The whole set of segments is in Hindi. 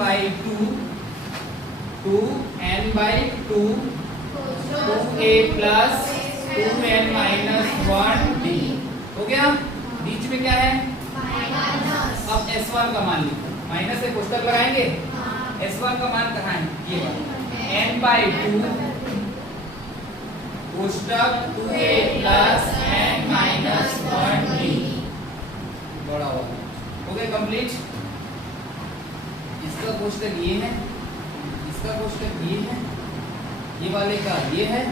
By two 2a plus 2n minus 1d हो गया। बीच में क्या है? अब S1 का मान लिखो, माइनस से कोष्टक लगाएंगे। S1 का मान कहाँ है? ये n बाई टू कोष्टक 2a plus n minus 1d बड़ा हो गया कंप्लीट। इसका कोष्टक ये है, इसका कोष्टक ये है, ये वाले का ये है,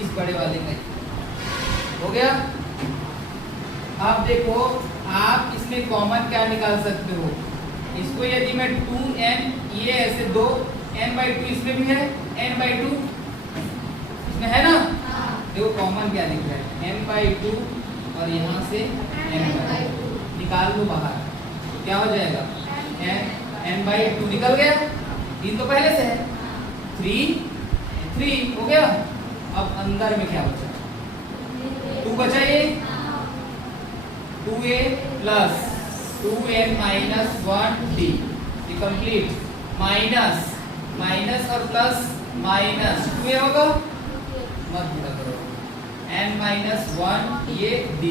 इस बड़े वाले का हो गया। अब देखो आप इसमें कॉमन क्या निकाल सकते हो? इसको यदि मैं 2n ये ऐसे दो n बाई टू इसमें भी है, n बाई टू इसमें है ना। देखो कॉमन क्या दिख रहा है? n बाई टू और यहाँ से n बाई टू निकाल दो बाहर तो क्या हो जाएगा? n बाई टू निकल गया, 3 तो पहले से है, 3 हो गया। अब अंदर में क्या बचा? 2 बचा, ये 2a plus 2n minus 1d complete, minus minus और प्लस माइनस 2a होगा, मत बुरा करो, n माइनस 1 ये d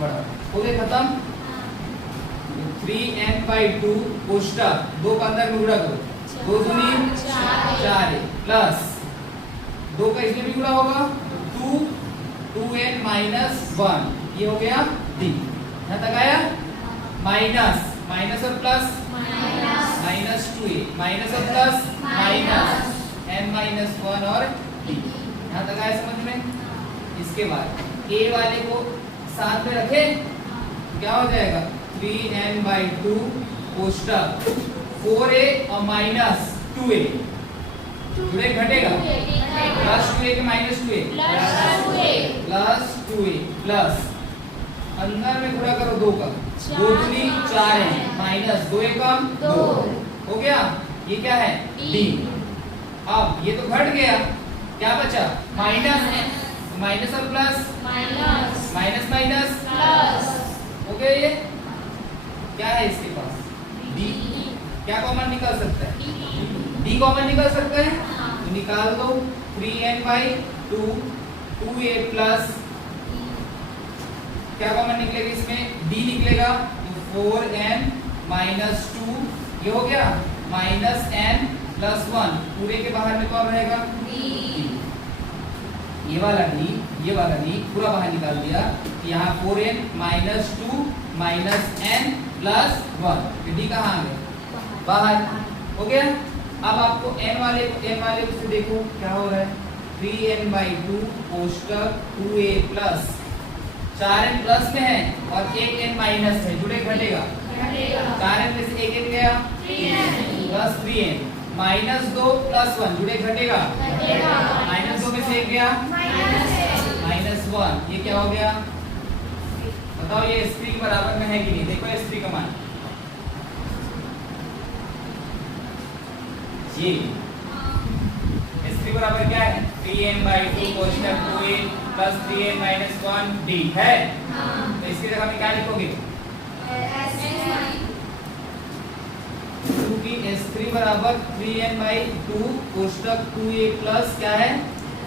बड़ा हो गया, खत्म। 3n बाई टू कोष्टक 2 का अंदर में गुणा करो, 2 दूनी 4 प्लस 2 का इसमें भी गुणा होगा, 2n माइनस 1 ये हो गया d। यहाँ तक आया? माइनस माइनस और प्लस माइनस 2a माइनस और प्लस माइनस n माइनस 1 और d। यहाँ तक आया समझ में? इसके बाद a वाले को साथ में रखे क्या हो जाएगा? 3n बाई टू कोष्टक 4a और माइनस 2a जुड़े घटेगा, प्लस 2a के minus 2a plus 2a plus अंदर में गुणा करो 2 का, 2 दूनी 4 है, माइनस 2 कम 2 हो गया। ये क्या है? d। अब ये तो घट गया, क्या बचा? माइनस माइनस और प्लस माइनस माइनस प्लस हो गया। ये क्या है इसके पास? d। क्या कॉमन निकाल सकता है? d कॉमन निकाल सकता है तो निकाल दो। 3n by to 2a plus क्या कॉमन निकलेगा इसमें? d निकलेगा तो 4n माइनस 2 ये हो गया, माइनस n प्लस 1 पूरे के बाहर में कौन रहेगा? d। ये वाला d पूरा बाहर निकाल दिया। यहाँ 4n minus 2 minus n plus 1 d कहाँ आ गया? बाहर हो गया। अब आपको n वाले को से देखो क्या हो रहा है? 3n बाई टू कोष्टक 2a प्लस 4n प्लस में है और 1n माइनस है, जुड़े घटेगा, 4n में से 1n गया प्लस 3n माइनस 2 प्लस 1 जुड़े घटेगा, माइनस 2 में से 1 गया माइनस 1 ये क्या हो गया? बताओ ये s3 के बराबर में है कि नहीं? देखो s3 का मान ये s3 बराबर क्या है? 3n बाई टू कोष्टक 2a plus 3n minus 1d है। तो इसकी जगह में क्या लिखोगे? क्योंकि s3 बराबर 3n बाई टू कोष्टक 2a प्लस क्या है?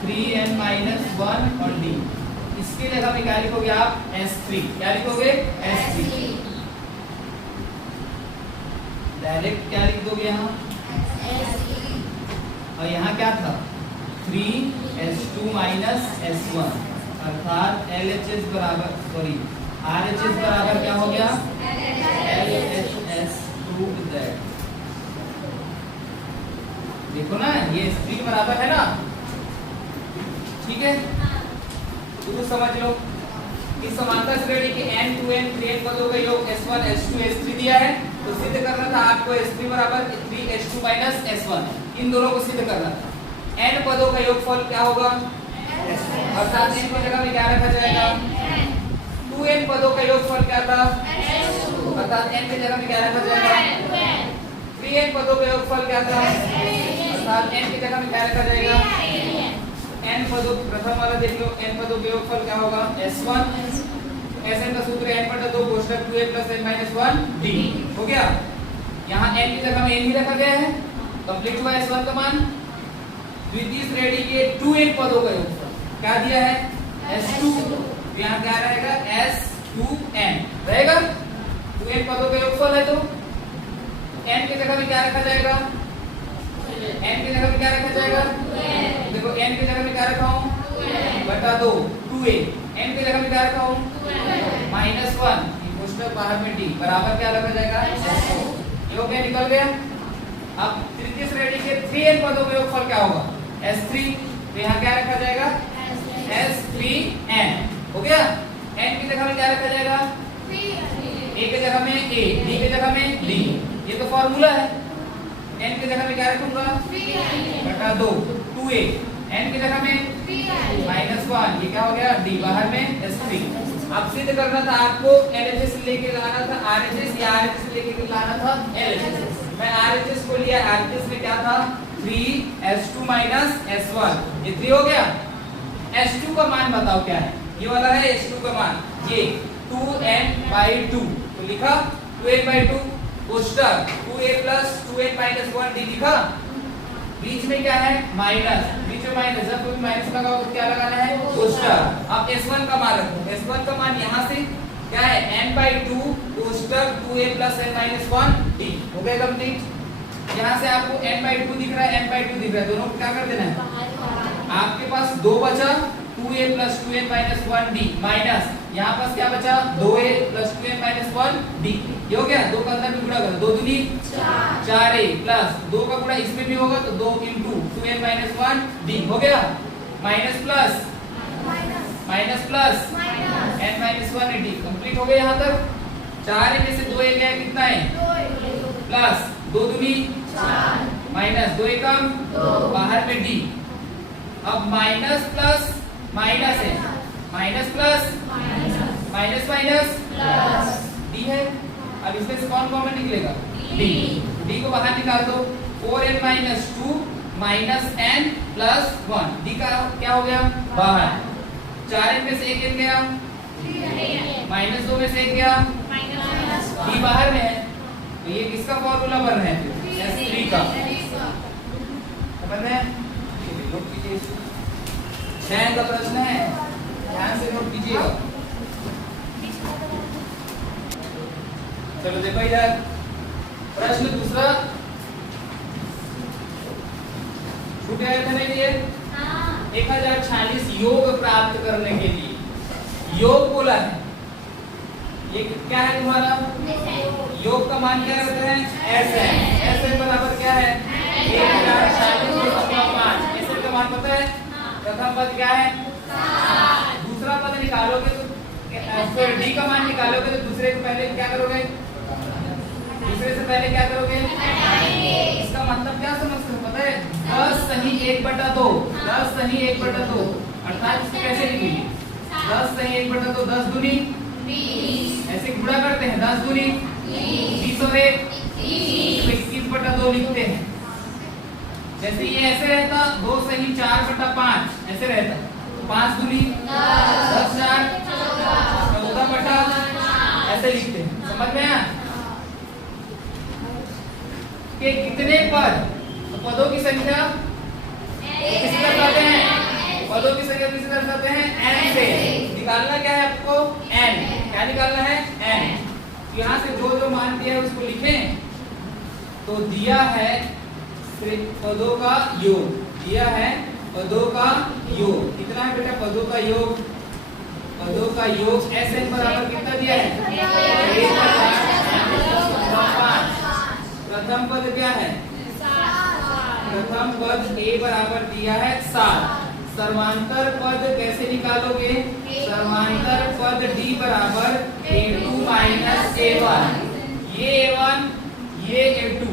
3n माइनस 1 और d। इसकी जगह में क्या लिखोगे आप? s3। क्या लिखोगे? s3। डायरेक्ट क्या लिख दोगे यहाँ? और यहाँ क्या था? 3s2 माइनस s1 अर्थात LHS बराबर RHS बराबर क्या हो गया? LHS2 z। देखो ना ये s3 बराबर है ना, ठीक है। तो समझ लो इस समांतर श्रेणी के n 2n 3n पदों का योग s1 s2 s3 दिया है, तो सिद्ध करना था आपको s3 बराबर 3s2 माइनस s1, इन दोनों को सिद्ध करना था। n पदों का योगफल क्या होगा? अर्थात n की जगह में क्या रखा जाएगा? 2n पदों का योगफल क्या था? अर्थात n की जगह में क्या रखा जाएगा? 3n पदों का योगफल क्या था? अर्थात n की जगह में क्या रखा जाएगा? n पदों, प्रथम वाला देख लो, n पदों का योगफल क्या होगा? s1। Sn का सूत्र n बटा 2 कोष्टक 2a plus n minus 1 d हो गया। यहाँ n की जगह में n ही रखा गया है, कंप्लीट हुआ S1 का मान। द्वितीय श्रेणी के 2n पदों का योगफल क्या दिया है S2, तो यहाँ क्या रहेगा S2n रहेगा। 2n पदों का योगफल है तो n की जगह में क्या रखा जाएगा, n की जगह में क्या रखा जाएगा, देखो n की जगह में क्या रखा हूँ बटा 2 2a, n की जगह में क्या रखा हूँ -1 कोष्ठक बाहर में d बराबर क्या रखा जाएगा ये हो गया, निकल गया। अब तृतीय श्रेणी के 3n पदों का योगफल क्या होगा S3, तो यहाँ क्या रखा जाएगा S3n हो गया। n की जगह में क्या रखा जाएगा, a की जगह में a, d की जगह में d, ये तो फॉर्मूला है। n की जगह में क्या रखूंगा बटा 2 2a, n की जगह में -1, ये क्या हो गया d बाहर में S3। अब सिद्ध करना था आपको LHS लेके लाना था RHS या RHS लेके लाना था LHS। मैं RHS को लिया, RHS में क्या था 3s2 S1, ये 3 हो गया। S2 का मान बताओ क्या है, ये वाला है S2 का मान, ये 2n/2, तो लिखा 2n/2 कोष्ठक 2a + 2n - 1d लिखा। बीच में क्या है माइनस, बीच में माइनस, जब कोई माइनस लगाओ तो क्या लगाना है कोष्ठक। अब S1 का मान रखो, S1 का मान यहाँ से क्या है n/2 कोष्ठक 2a + n - 1d हो गया कंप्लीट। यहाँ से आपको n/2 दिख रहा है, n/2 दिख रहा है, दोनों को क्या कर देना है, आपके पास 2 बचा 2a + 2n - 1d माइनस यहाँ पास क्या बचा 2a + 2n - 1d, ये हो गया। 2 का अंदर में गुणा करो, 2 दूनी 4a प्लस 2 का गुणा इसमें भी होगा तो 2 × 2n - 1d हो गया। Minus plus n - 1d complete हो गया। यहाँ तक 4a में से 2a गया कितना है प्लस 2 दूनी 4 माइनस 2 एकम 2 बाहर में d। अब माइनस प्लस माइनस है, minus plus minus plus d है। अब इसमें से कौन कॉमन निकलेगा d को बाहर निकाल दो, 4n - 2 -n + 1 d का क्या हो गया बाहर, 4n में से 1n गया, -2 में से 1 गया, d बाहर में है, तो ये किसका फॉर्मूला बन रहा है S3 का, समझ में। नोट कीजिए, 6 का प्रश्न है, ध्यान से नोट कीजिएगा। चलो देखो इधर प्रश्न दूसरा, छूट गया था नहीं ये 1046 योग प्राप्त करने के लिए योग बोला है। ये क्या है तुम्हारा योग का मान क्या रहता है Sn बराबर क्या है 1046/5। Sn का मान पता है, प्रथम पद क्या है 7, दूसरा पद निकालोगे तो फिर d का मान निकालोगे तो दूसरे को पहले क्या करोगे, दूसरे से पहले क्या करोगे इसका मतलब क्या समझते हो पता है 10 सही 1/2, 10 सही 1/2 अर्थात इसको कैसे लिखेंगे 10 सही 1/2, 10 दूनी 20, ऐसे गुणा करते हैं 10 दूनी 20 और 1 21/2 लिखते हैं। जैसे ये ऐसे रहता 2 सही 4/5 ऐसे रहता, 5 दूनी 10 4 14/, ऐसे लिखते हैं, समझ में आया कि कितने पद, तो पदों की संख्या किसी दर्शाते हैं, पदों की संख्या किसी दर्शाते हैं n से। निकालना क्या है आपको n, क्या निकालना है n। यहाँ से जो जो मान दिया है उसको लिखें, तो दिया है पदों का योग, दिया है पदों का योग, कितना है बेटा पदों का योग, पदों का योग Sn बराबर कितना दिया है 5। प्रथम पद क्या है प्रथम पद a बराबर दिया है 7। सर्वांतर पद कैसे निकालोगे, सर्वांतर पद d बराबर a2 - a1, ये a1 ये a2,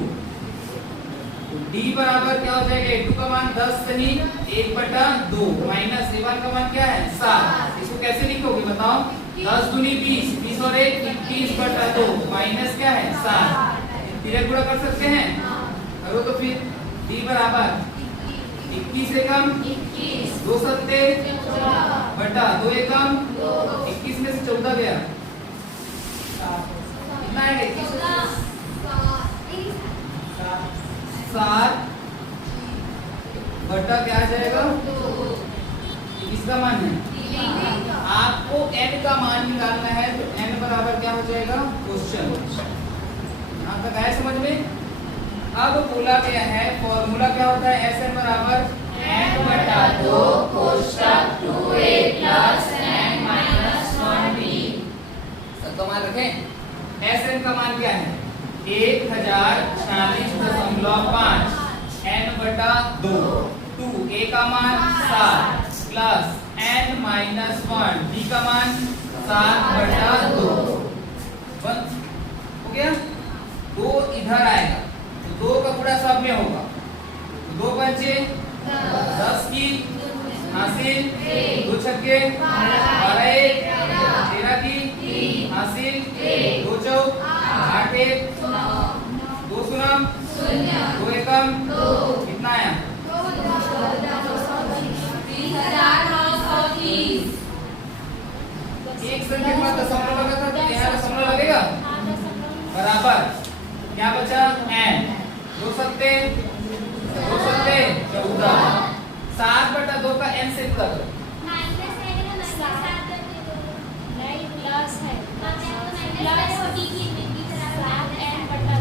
तो d बराबर क्या हो जाएगा a2 का मान 10 सही 1/2 माइनस a1 का मान क्या है 7। इसको कैसे लिखोगे बताओ, 10 दूनी 20, 20 और 1 21/2 माइनस क्या है 7, तिरक गुणा कर सकते हैं, करो तो फिर d बराबर 21 एकम 2 सत्ते बटा 2 एकम 21 में से 14 गया, कितना है 21 7 बटा क्या आ जाएगा, किसका मान है, आपको n का मान निकालना है, तो n बराबर क्या हो जाएगा, क्वेश्चन। यहाँ तक आया समझ में। अब बोला गया है फॉर्मूला क्या होता है, Sn बराबर n बटा 2 कोष्टक 2a plus n minus 1b। सबका मान रखें। Sn का मान क्या है, 1046.5 n बटा 2, 2a का मान 7 प्लस n माइनस 1, b का मान 7 बटा 2। बस हो गया। 2 इधर आएगा तो 2 का पूरा सब में होगा, 2 बचे 10 की हासिल, 2 छक्के 12, 13 की हासिल, 2 चौक 8, 2 सुनम 2 एकम कितना आया, 30,930। एक संख्या के बाद दशमलव लगा था, तो यहाँ दशमलव लगेगा बराबर क्या बचा, n 2 सत्ते 14, 7 बटा 2 का n से गुणा करो,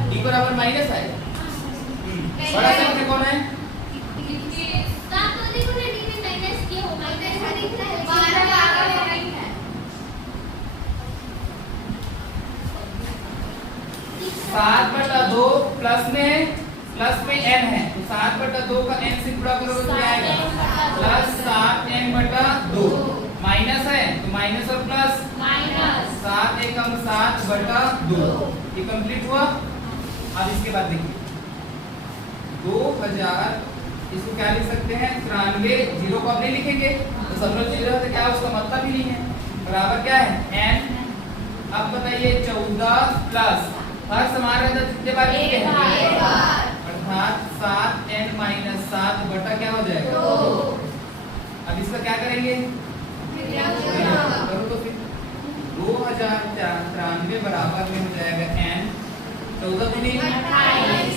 d बराबर माइनस आएगा। बड़ा संख्या कौन है, 7 बटा 2 प्लस में है, प्लस में n है, तो 7 बटा 2 का n से गुणा करोगे तो क्या आएगा, प्लस 7n बटा 2, माइनस है तो माइनस और प्लस 7 एकम 7 बटा 2, ये कंप्लीट हुआ। अब इसके बाद देखिए 2000, इसको क्या लिख सकते हैं, 93, जीरो को अब नहीं लिखेंगे तो सब लोग जीरो तो क्या उसका मतलब ही नहीं है, बराबर क्या है n। अब बताइए 14 प्लस हर समान रहता कितने बार लिखे हैं, अर्थात 7n माइनस 7 बटा क्या हो जाएगा 2। अब इसका क्या करेंगे, करो तो फिर 2093 बराबर में हो जाएगा n 14 दूनी 28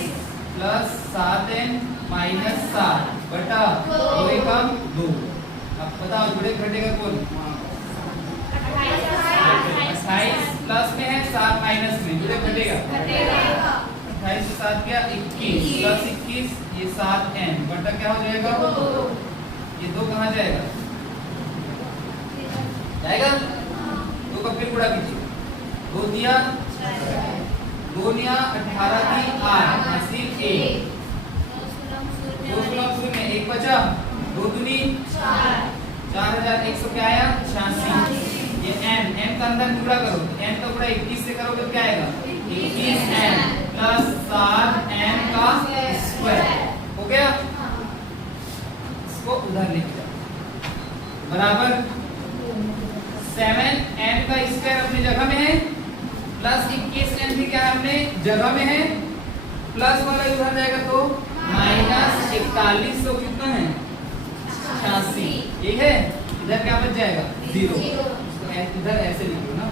प्लस 7n माइनस 7 बटा 2 एकम 2। अब बताओ जुड़े घटेगा कौन, 28 प्लस में है 7 माइनस में, जुड़े घटेगा 28 से 7 क्या 21 प्लस 21, ये 7n बटा क्या हो जाएगा 2। ये 2 कहाँ जाएगा, जाएगा 2 का फिर गुणा कीजिए, 2 दिया 2 निया 18 की 8 हासिल 1, 2 सुलभ 0, 1 बचा, 2 दूनी 4100 क्या आया 86। ये n का अंदर गुणा करो, n का गुणा 21 से करोगे तो क्या आएगा 21n प्लस 7n का स्क्वायर, हो गया। इसको उधर लेके जाओ, बराबर 7n का स्क्वायर अपनी जगह में है, प्लस 21n भी क्या है अपने जगह में है, प्लस वाला उधर जाएगा तो माइनस 4100 कितना है 86, ठीक है। इधर क्या बच जाएगा 0, इधर ऐसे लिखो ना,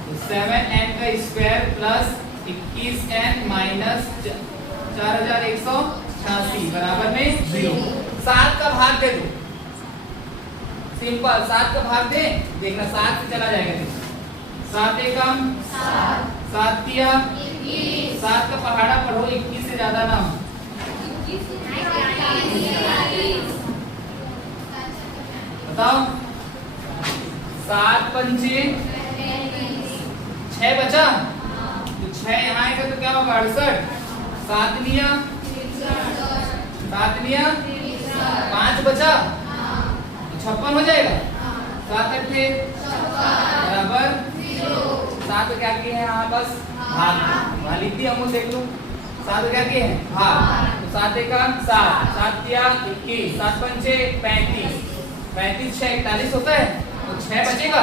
तो 7n का स्क्वायर प्लस 21n माइनस 4186 बराबर में 0। 7 का भाग दे दो, सिंपल 7 का भाग दे, देखना 7 से चला जाएगा, 7 एकम 7 तिया 7 का पहाड़ा पढ़ो, 21 से ज्यादा ना हो, बताओ 7 पंचे 6 बचा, तो 6 यहाँ आएगा तो क्या होगा 68, 7 लिया 5 बचा तो 56 हो जाएगा, 7 अट्ठे बराबर 7 क्या किए हैं यहाँ बस भाग लिख दिया, हम देख लो 7 क्या किए हैं भाग, तो 7 एका 7, 7 तिया 21, 7 पंचे 35, 35 6 41 होता है, तो 6 बचेगा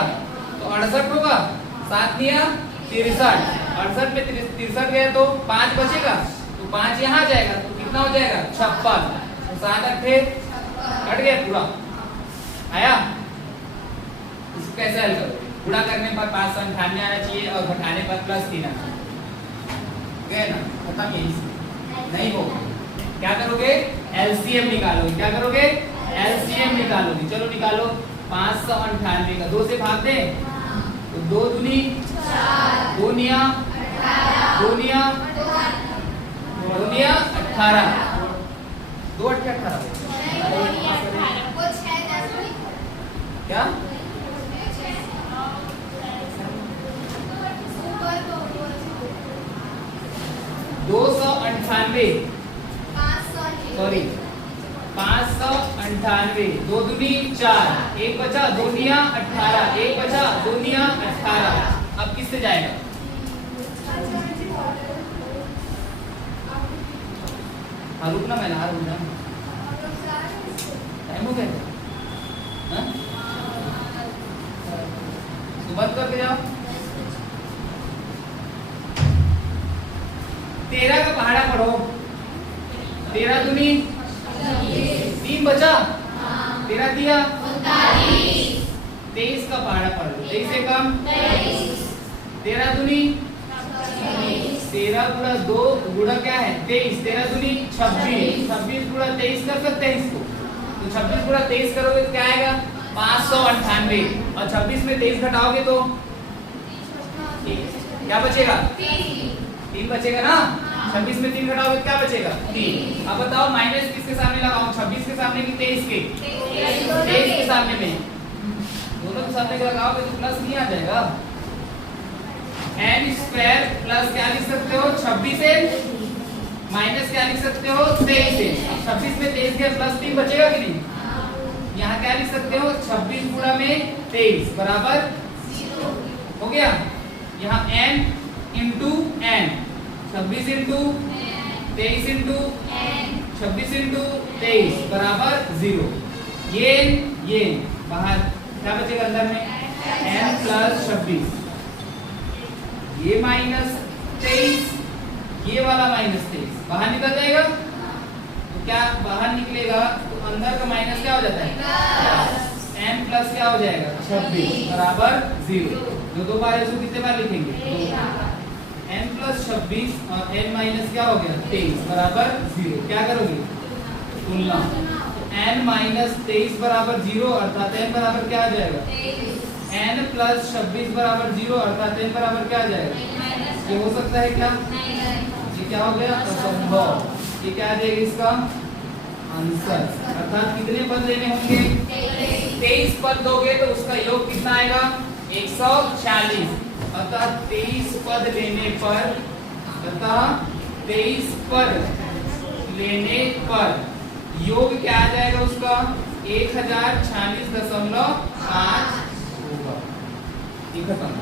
तो 68 होगा, 7 दिया 63, 68 में 63 गया तो 5 बचेगा, तो 5 यहाँ जाएगा तो कितना हो जाएगा 56, तो 7 अट्ठे कट गया पूरा आया। इसको कैसे हल करोगे, गुणा करने पर 598 आना चाहिए और घटाने पर +3 आना चाहिए, गए ना, खत्म, यही नहीं होगा। क्या करोगे? एलसीएम निकालोगे। क्या करोगे? एलसीएम निकालोगे। चलो निकालो। 598 का 2 से भाग दे तो 2 दूनी 2 निया 2 निया 18 2 8 18 क्या 298 सॉरी 598 2 दूनी 4 एक बचा 2 निया 18 एक बचा 2 निया 18। अब किससे जाएगा? हाँ रुकना मैं नहा रुकना टाइम हो गया हाँ? सुबह करके जाओ। 13 का पहाड़ा पढ़ो। 13 दूनी 3 बचा 13 दिया 23 का पहाड़ा पढ़ लो। 23 से कम 13 दूनी 13 गुणा 2 गुणा क्या है 23 13 दूनी 26 26 गुणा 23 कर सकते हैं इसको तो 26 गुणा 23 करोगे तो क्या आएगा 598 और 26 में 23 घटाओगे तो क्या बचेगा 3 बचेगा ना। 26 में 3 घटाओगे क्या बचेगा 3। अब बताओ माइनस किसके सामने लगाऊं 26 के सामने कि 23 के 23 के सामने में दोनों के सामने लगाओगे तो प्लस नहीं आ जाएगा। n स्क्वायर प्लस क्या लिख सकते हो 26 n माइनस क्या लिख सकते हो 23 n। 26 में 23 के प्लस 3 बचेगा कि नहीं। यहाँ क्या लिख सकते हो 26 गुणा में 23 बराबर 0 हो गया। यहाँ n into n 26 into 23 into 26 into 23 बराबर 0। ये बाहर क्या बचेगा अंदर में n प्लस 26 ये माइनस 23 ये वाला माइनस 23 बाहर निकल जाएगा तो क्या बाहर निकलेगा तो अंदर का माइनस क्या हो जाता है n प्लस क्या हो जाएगा 26 बराबर 0। जो दो बार है उसको कितने बार लिखेंगे n प्लस 26 और n माइनस क्या हो गया 23 बराबर 0। क्या करोगे तुलना n माइनस 23 बराबर 0 अर्थात n बराबर क्या आ जाएगा n प्लस 26 बराबर 0 अर्थात n बराबर क्या आ जाएगा ये हो सकता है क्या ये क्या हो गया असंभव। ये क्या आ जाएगा इसका आंसर अर्थात कितने पद लेने होंगे 23 पद दोगे तो उसका योग कितना आएगा 146 अतः 23 पद लेने पर योग क्या आ जाएगा उसका 1046.5 होगा। ये खत्म।